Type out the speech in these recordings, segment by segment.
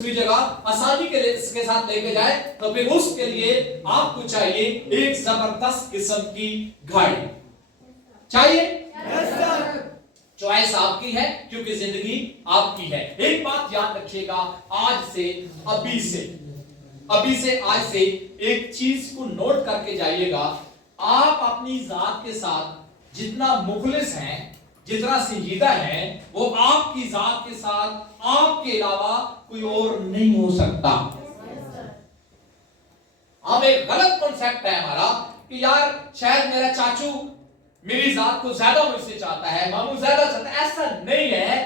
दूसरी जगह आसानी के साथ लेके जाए, तो फिर उसके लिए आपको चाहिए एक जबरदस्त किस्म की गाड़ी चाहिए। चॉइस आपकी है क्योंकि जिंदगी आपकी है। एक बात याद रखिएगा, आज से अभी से आज से एक चीज को नोट करके जाइएगा, आप अपनी जात के साथ जितना मुखलिस हैं, जितना संजीदा है, वो आपकी जात के साथ आपके अलावा कोई और नहीं हो सकता। हम एक गलत कॉन्सेप्ट है हमारा कि यार शायद मेरा चाचू मेरी जात को ज्यादा मुझसे चाहता है, मामू ज्यादा चाहता है। ऐसा नहीं है।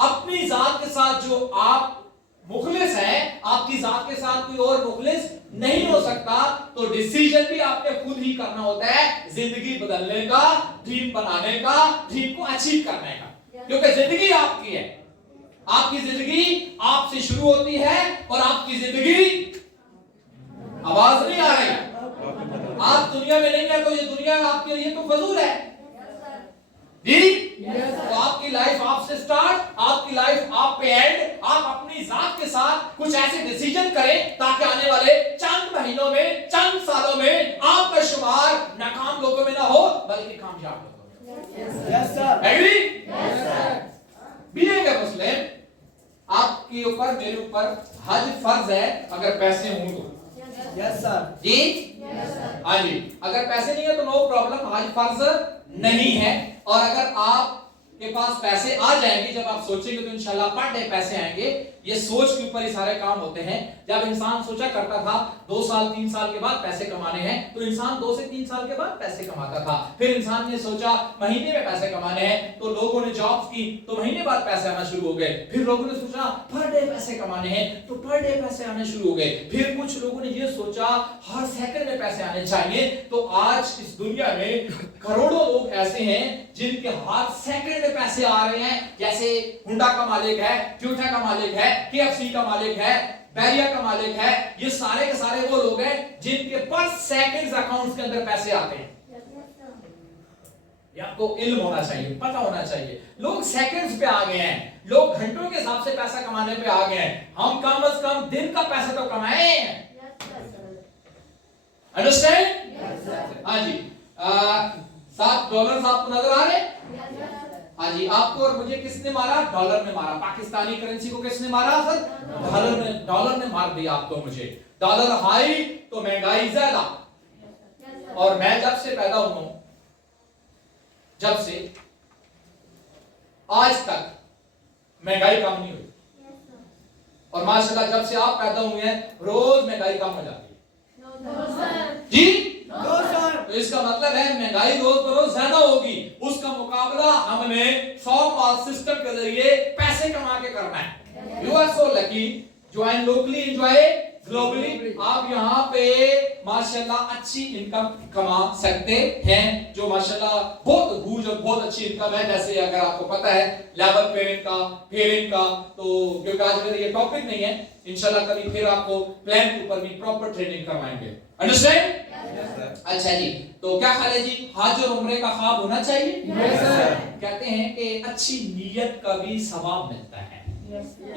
अपनी जात के साथ जो आप मुखलिस हैं, आपकी जात के साथ कोई और मुखलिस नहीं हो सकता। तो डिसीजन भी आपने खुद ही करना होता है, जिंदगी बदलने का, ड्रीम बनाने का, ड्रीम को अचीव करने का, क्योंकि जिंदगी आपकी है। आपकी जिंदगी आपसे शुरू होती है और आपकी जिंदगी, आवाज नहीं आ रही, आप दुनिया में नहीं है तो ये दुनिया आपके लिए तो फजूल है जी। तो आपकी लाइफ आपसे स्टार्ट, आपकी लाइफ आप पे एंड। आप अपनी जात के साथ कुछ ऐसे डिसीजन करें ताकि आने वाले चंद महीनों में, चंद सालों में आपका शुमार नाकाम लोगों में ना हो बल्कि कामयाब लोगों में। Yes sir, agree? Yes sir. Being a Muslim, आपके ऊपर मेरे ऊपर हज फर्ज है अगर पैसे हों तो। यस सर जी। हाँ जी, अगर पैसे नहीं है तो नो प्रॉब्लम, हज फर्ज नहीं है। और अगर आप के पास पैसे आ जाएंगे, जब आप सोचेंगे तो इंशाल्लाह पर डे पैसे आएंगे। ये सोच के ऊपर ही सारे काम होते हैं। जब इंसान सोचा करता था 2 साल 3 साल के बाद पैसे कमाने हैं, तो इंसान 2 से 3 साल के बाद पैसे कमाता था। फिर इंसान ने सोचा महीने में पैसे कमाने हैं, तो लोगों ने जॉब्स की तो महीने बाद पैसे आना शुरू हो गए। फिर लोगों ने सोचा पर डे पैसे कमाने हैं, तो पर डे पैसे आने शुरू हो गए। फिर कुछ लोगों ने ये सोचा हर सेकंड में पैसे आने चाहिए। तो आज इस दुनिया में करोड़ों लोग ऐसे हैं जिनके हर सेकंड में पैसे आ रहे हैं। जैसे हुंडा का मालिक है, टोयोटा का मालिक है, KFC का मालिक है, बैरिया का मालिक है। ये सारे के सारे वो लोग हैं जिनके पर सेकंड्स अकाउंट्स के अंदर पैसे आते हैं। ये आपको इल्म होना चाहिए, पता होना चाहिए। लोग सेकंड्स पे आ गए हैं, लोग घंटों के हिसाब से पैसा कमाने पे आ गए हैं। हम कम से कम दिन का पैसा तो कमाए हैं। अंडरस्टैंड? हाँ जी। $7 आपको नजर आ रहे हैं? हाँ जी। आपको और मुझे किसने मारा? डॉलर ने मारा। पाकिस्तानी करेंसी को किसने मारा सर? डॉलर ने मार दिया आपको मुझे। डॉलर हाई तो महंगाई ज्यादा। और मैं जब से पैदा हुआ हूं, जब से आज तक महंगाई कम नहीं हुई। और माशाल्लाह जब से आप पैदा हुए हैं रोज महंगाई कम हो जाती है जी। तो इसका मतलब है महंगाई रोज बरोज ज्यादा होगी। उसका मुकाबला हमने स्टॉक मार्केट सिस्टम के जरिए पैसे कमा के करना है। You are so lucky, join locally enjoy globally. आप यहाँ पे माशाल्लाह अच्छी इनकम कमा सकते हैं, जो माशाल्लाह बहुत हुज और बहुत अच्छी इनकम है। जैसे अगर आपको पता है लेवल पेरेंट का, पेरेंट का, तो क्योंकि आज मेरा ये टॉपिक नहीं है, इंशाल्लाह कभी फिर आपको प्लान के ऊपर भी प्रॉपर ट्रेनिंग करवाएंगे। अंडरस्टैंड? अच्छा जी। तो क्या ख्याल है जी, हज और उम्रे का ख्वाब होना चाहिए? yes, कहते हैं कि अच्छी नीयत का भी सवाब मिलता है।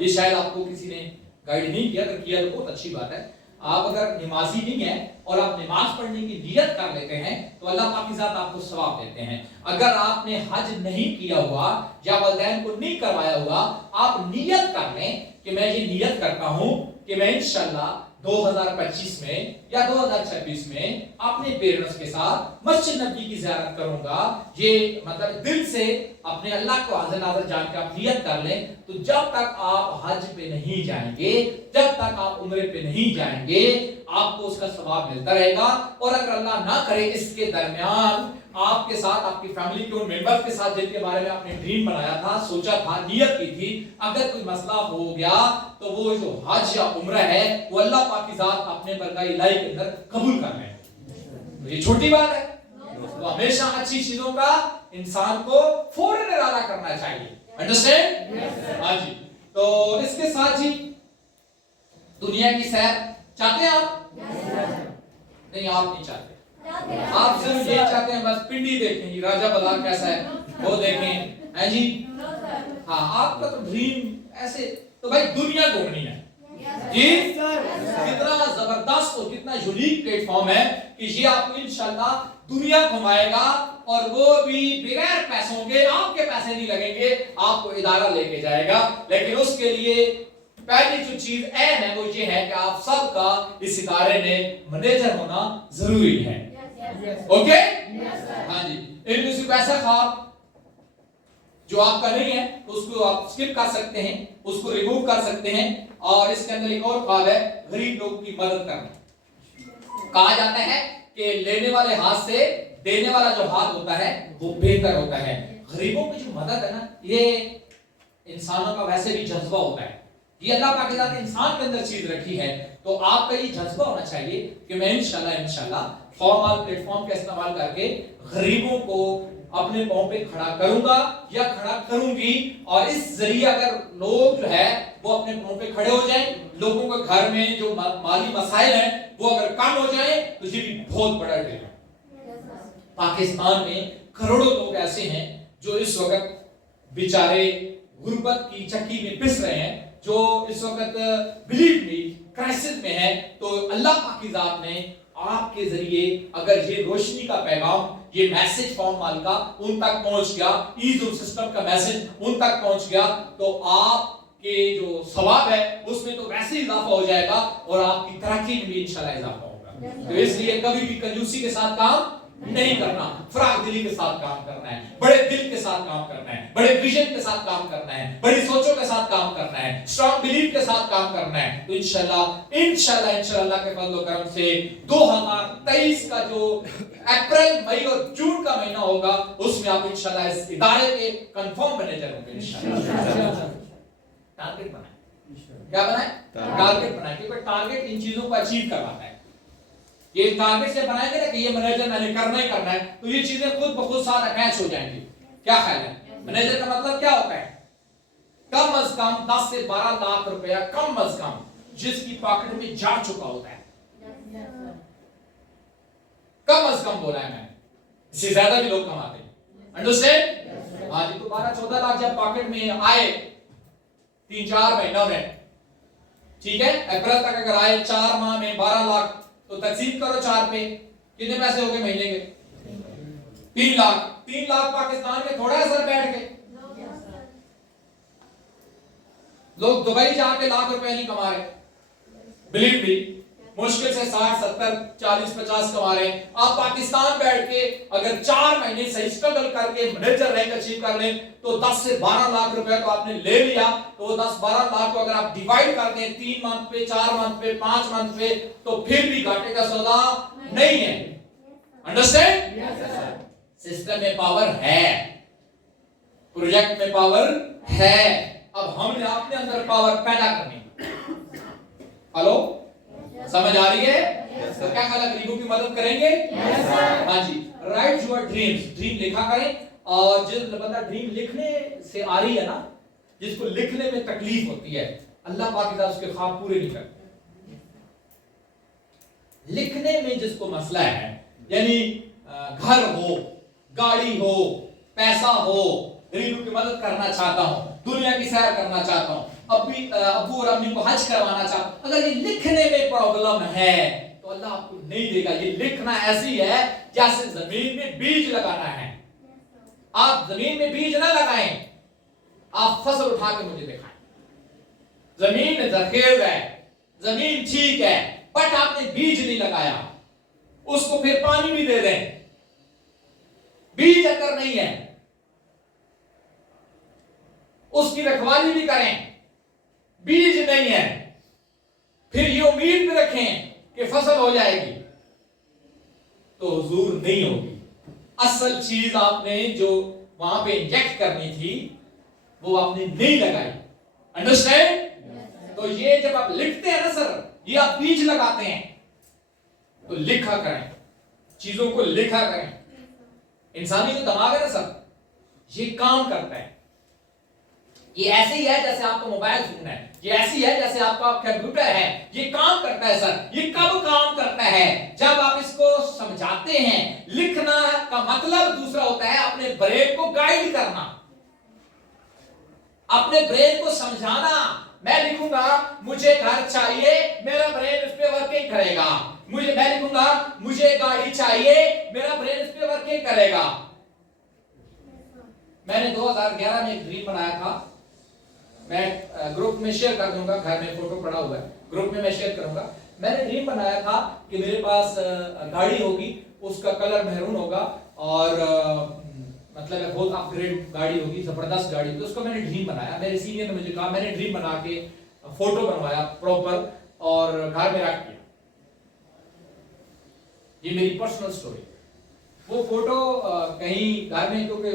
ये शायद आपको किसी ने गाइड नहीं किया, अगर किया तो बहुत अच्छी बात है। आप अगर नमाजी नहीं है और आप नमाज पढ़ने की नियत कर लेते हैं तो अल्लाह पाक की जात आपको सवाब देते हैं। अगर आपने हज नहीं किया हुआ या वालिदैन को नहीं करवाया हुआ, आप नियत कर लें कि मैं ये नियत करता हूं कि मैं इंशाल्लाह 2025 में या 2026 में अपने पेरेंट्स के साथ मस्जिद नबी की ज़ियारत करूंगा। ये मतलब दिल से अपने अल्लाह को हाज़िर नाज़िर जान के आप नियत कर लें। तो जब तक आप हज पे नहीं जाएंगे, जब तक आप उम्रे पे नहीं जाएंगे, आपको उसका सवाब मिलता रहेगा। और अगर अल्लाह ना करे इसके दरमियान आपके साथ, आपकी फैमिली के उन मेंबर्स के साथ जिनके बारे में आपने ड्रीम बनाया था, सोचा था, नियत की थी, अगर कोई मसला हो गया तो वो जो हज या उम्रा है वो अल्लाह पाक की जात अपने बरगाह इलाही के अंदर कबूल कर ले। तो ये छोटी बात है। तो हमेशा अच्छी चीजों का इंसान को फौरन इरादा करना चाहिए। अंडरस्टैंड? हाँ जी। तो इसके साथ ही दुनिया की सैर चाहते हैं आप? नहीं, आप नहीं चाहते। आप सिर्फ ये चाहते हैं बस पिंडी देखें, राजा बाजार कैसा है वो देखें, है जी। हाँ, आपका तो ड्रीम ऐसे, तो भाई दुनिया घूमनी है। जी कितना जबरदस्त और कितना यूनिक प्लेटफॉर्म है कि ये आपको इंशाल्लाह दुनिया घुमाएगा और वो भी बगैर पैसों के, आपके पैसे नहीं लगेंगे, आपको इदारा लेके जाएगा। लेकिन उसके लिए पहली जो चीज अहम है वो ये है कि आप सबका इस इदारे में मैनेजर होना जरूरी है। ओके हाँ जी, इनमें से ऐसा ख्वाब जो आपका नहीं है उसको आप स्किप कर सकते हैं, उसको रिमूव कर सकते हैं। और इसके अंदर एक और ख्वाब है गरीब लोगों की मदद करना। कहा जाता है कि लेने वाले हाथ से देने वाला जो हाथ होता है वो बेहतर होता है। गरीबों की जो मदद है ना, ये इंसानों का वैसे भी जज्बा होता है, ये अल्लाह पाक ने इंसान के अंदर चीज रखी है। तो आपका ये जज्बा होना चाहिए कि मैं इंशाल्लाह फॉर्मल प्लेटफॉर्म का इस्तेमाल करके गरीबों को अपने पांव पे खड़ा करूंगा या खड़ा करूंगी। और इस जरिए अगर लोग जो है वो अपने पांव पे खड़े हो जाएं, लोगों के घर में जो माली मसाइल हैं वो अगर कम हो जाए तो ये भी बहुत बड़ा डे है। पाकिस्तान में करोड़ों लोग ऐसे हैं जो इस वक्त बेचारे गुर्बत की चक्की में पिस रहे हैं, जो इस वक्त बिलीव मी क्राइसिस में है। तो अल्लाह पाक की जात ने आपके जरिए अगर ये रोशनी का पैगाम, ये मैसेज फॉर्म माल का उन तक पहुंच गया, ईद उल सिस्टम का मैसेज उन तक पहुंच गया, तो आपके जो सवाब है उसमें तो वैसे ही इजाफा हो जाएगा और आपकी तरक्की में भी इंशाल्लाह इजाफा होगा। तो इसलिए कभी भी कंजूसी के साथ काम नहीं करना, फराग दिली के साथ काम करना है, बड़े दिल के साथ काम करना है, बड़े विजन के साथ काम करना है, बड़ी सोचों के साथ काम करना है, स्ट्रॉन्ग बिलीफ के साथ काम करना है। तो इंशाल्लाह के फजल करम से 2023 का जो अप्रैल, मई और जून का महीना होगा उसमें आप इंशाल्लाह इस इदारे के कंफर्म मैनेजर होंगे इंशाल्लाह। टारगेट बनाएं, क्या बनाएं? टारगेट बनाएं, क्योंकि टारगेट इन चीजों को अचीव करवाता है। ये टारगेट से बनाएंगे ना कि ये मैनेजर मैंने करना ही करना है, तो ये चीजें खुद ब खुद साथ अटैच हो जाएंगी। क्या ख्याल है? मैनेजर का मतलब क्या होता है? कम अज कम 10 से 12 लाख रुपया कम अज कम जिसकी पॉकेट में जा चुका होता है। कम अज कम बोला है मैंने, इससे ज्यादा भी लोग कमाते हैं। अंडरस्टैंड? हाँ जी, तो 12-14 लाख जब पॉकेट में आए 3-4 महीनों में, ठीक है, अप्रैल तक अगर आए 4 माह में 12 लाख, तो तकसीम करो 4 पे, कितने पैसे हो गए महीने के? 3 लाख। 3 लाख पाकिस्तान में थोड़ा सर बैठ गए। लोग दुबई जाके लाख रुपए नहीं कमा रहे, बिलीव मी, मुश्किल से 60, 70, 40, 50 कमा रहे हैं। आप पाकिस्तान बैठ के अगर 4 महीने सही स्ट्रगल करके मैनेजर रैंक अचीव कर लें तो 10 से 12 लाख रुपए तो आपने ले लिया। तो 10-12 लाख को अगर आप डिवाइड कर दें 3 मंथ पे, 4 मंथ पे, 5 मंथ पे, तो फिर भी घाटे का सौदा नहीं है। अंडरस्टैंड? सिस्टम में पावर है, प्रोजेक्ट में पावर है, अब हमने अपने अंदर पावर पैदा करनी। हेलो, समझ आ रही है? तो क्या ख्याल है, गरीबों की मदद करेंगे? हाँ जी, राइट योर ड्रीम्स, ड्रीम लिखा करें। और जिस बंदा ड्रीम लिखने से आ रही है ना, जिसको लिखने में तकलीफ होती है, अल्लाह पाक की उसके ख्वाब पूरे नहीं करते। लिखने में जिसको मसला है, यानी घर हो, गाड़ी हो, पैसा हो, गरीबों की मदद करना चाहता हूं, दुनिया की सैर करना चाहता हूं, अब्बू और अम्मी को हज करवाना चाहता, अगर ये लिखने में प्रॉब्लम है तो अल्लाह आपको नहीं देगा। ये लिखना ऐसी है जैसे जमीन में बीज लगाना है। आप जमीन में बीज ना लगाएं, आप फसल उठा के मुझे दिखाएं। जमीन जरखेज है, जमीन ठीक है, बट आपने बीज नहीं लगाया, उसको फिर पानी भी दे दें, बीज अगर नहीं है, उसकी रखवाली भी करें, बीज नहीं है, फिर ये उम्मीद भी रखें कि फसल हो जाएगी, तो हुजूर नहीं होगी। असल चीज आपने जो वहां पे इंजेक्ट करनी थी वो आपने नहीं लगाई। अंडरस्टैंड? तो ये जब आप लिखते हैं ना सर, ये आप बीज लगाते हैं, तो लिखा करें, चीजों को लिखा करें। इंसानी जो दिमाग है ना सर, ये काम करता है। ये ऐसे ही है जैसे आपका मोबाइल फोन है, ये ऐसी है जैसे आपका कंप्यूटर है, ये काम करता है सर। ये कब काम करता है? जब आप इसको समझाते हैं। लिखना का मतलब दूसरा होता है अपने ब्रेन को गाइड करना, अपने ब्रेन को समझाना, मैं लिखूंगा मुझे घर चाहिए, मेरा ब्रेन उस पे वर्किंग करेगा। मैं लिखूंगा मुझे गाड़ी चाहिए, मेरा ब्रेन उस पे वर्किंग करेगा। मैंने 2011 में एक ड्रीम बनाया था, मैं ग्रुप में शेयर कर दूंगा, घर में फोटो पड़ा हुआ है, ग्रुप में मैं शेयर करूंगा। मैंने ड्रीम बनाया था कि मेरे पास गाड़ी होगी, उसका कलर मैरून होगा और मतलब बहुत अपग्रेड गाड़ी होगी, जबरदस्त गाड़ी। तो उसको मैंने ड्रीम बनाया। मेरे सीनियर ने मुझे कहा, मैंने ड्रीम बना के फोटो बनवाया प्रॉपर और घर में रख दिया। ये मेरी पर्सनल स्टोरी। वो फोटो कहीं घर में, क्योंकि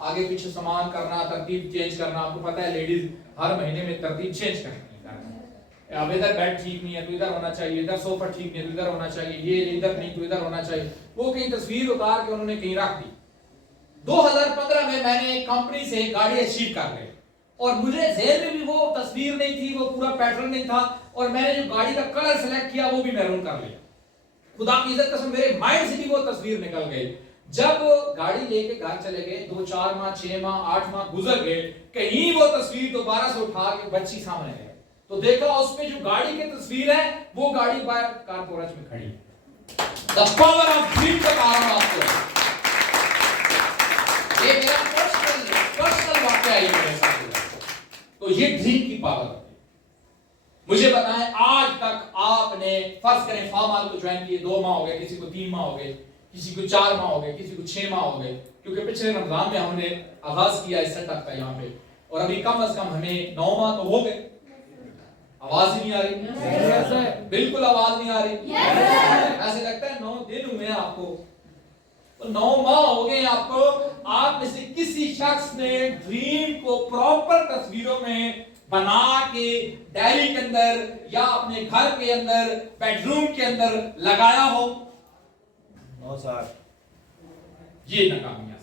आगे पीछे सामान करना, तरतीब चेंज करना, आपको पता है लेडीज हर महीने में तरतीब चेंज करती है। अब इधर बेड ठीक नहीं है तो इधर होना चाहिए, इधर सोफा ठीक नहीं है तो इधर होना चाहिए, ये इधर नहीं तो इधर होना चाहिए। वो कहीं तस्वीर उतार के उन्होंने कहीं रख दी। 2015 में मैंने एक कंपनी से गाड़ी अचीव कर ली और मुझे जेल में भी वो तस्वीर नहीं थी, वो पूरा पैटर्न नहीं था और मैंने जो गाड़ी का कलर सेलेक्ट किया वो भी मैरून कर लिया। खुदा की इज्जत कसम मेरे माइंड से भी वो तस्वीर निकल गई। जब गाड़ी लेके घर चले गए, 2-4 माह, 6 माह, 8 माह गुजर गए, कहीं वो तस्वीर दोबारा से उठा के बच्ची सामने गए तो देखा उसमें जो गाड़ी की तस्वीर है वो गाड़ी बाहर कार पोर्च में खड़ी है। द पावर ऑफ ड्रीम का कारण आपको, ये मेरा पर्सनल वाकया है मेरे साथ हुआ। तो ये ड्रीम की पावर है। मुझे बताएं, आज तक आपने फर्ज करें फार्माल को ज्वाइन किए 2 माह हो गए, किसी को 3 माह हो गए, किसी को 4 माह हो गए, किसी को 6 माह हो गए, क्योंकि पिछले रमजान में हमने आगाज किया इस सेटअप का यहाँ पे, और अभी कम से कम हमें 9 माह तो हो गए। आवाज ही नहीं आ रही, बिल्कुल आवाज नहीं आ रही। ऐसे लगता है 9 दिन हुए हैं आपको, तो 9 माह हो गए आपको। आप में से किसी शख्स ने ड्रीम को प्रॉपर तस्वीरों में बना के डायरी के अंदर या अपने घर के अंदर, बेडरूम के अंदर लगाया हो? नो सर, ये नाकामियां।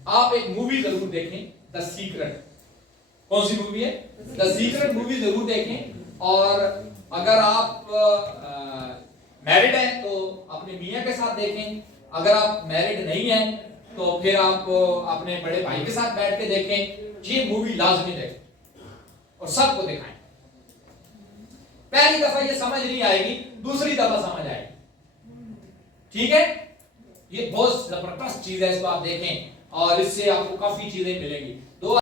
आप एक मूवी जरूर देखें, द सीक्रेट। कौन सी मूवी है? द सीक्रेट मूवी जरूर देखें। और अगर आप मैरिड हैं तो अपने मियां के साथ देखें, अगर आप मैरिड नहीं हैं तो फिर आप अपने बड़े भाई के साथ बैठ के देखें। ये मूवी लाजमी देखें और सबको दिखाएं। पहली दफा ये समझ नहीं आएगी, दूसरी दफा समझ आएगी। ठीक है, ये बहुत जबरदस्त चीज है, इसको आप देखें और इससे आपको काफी चीजें मिलेंगी।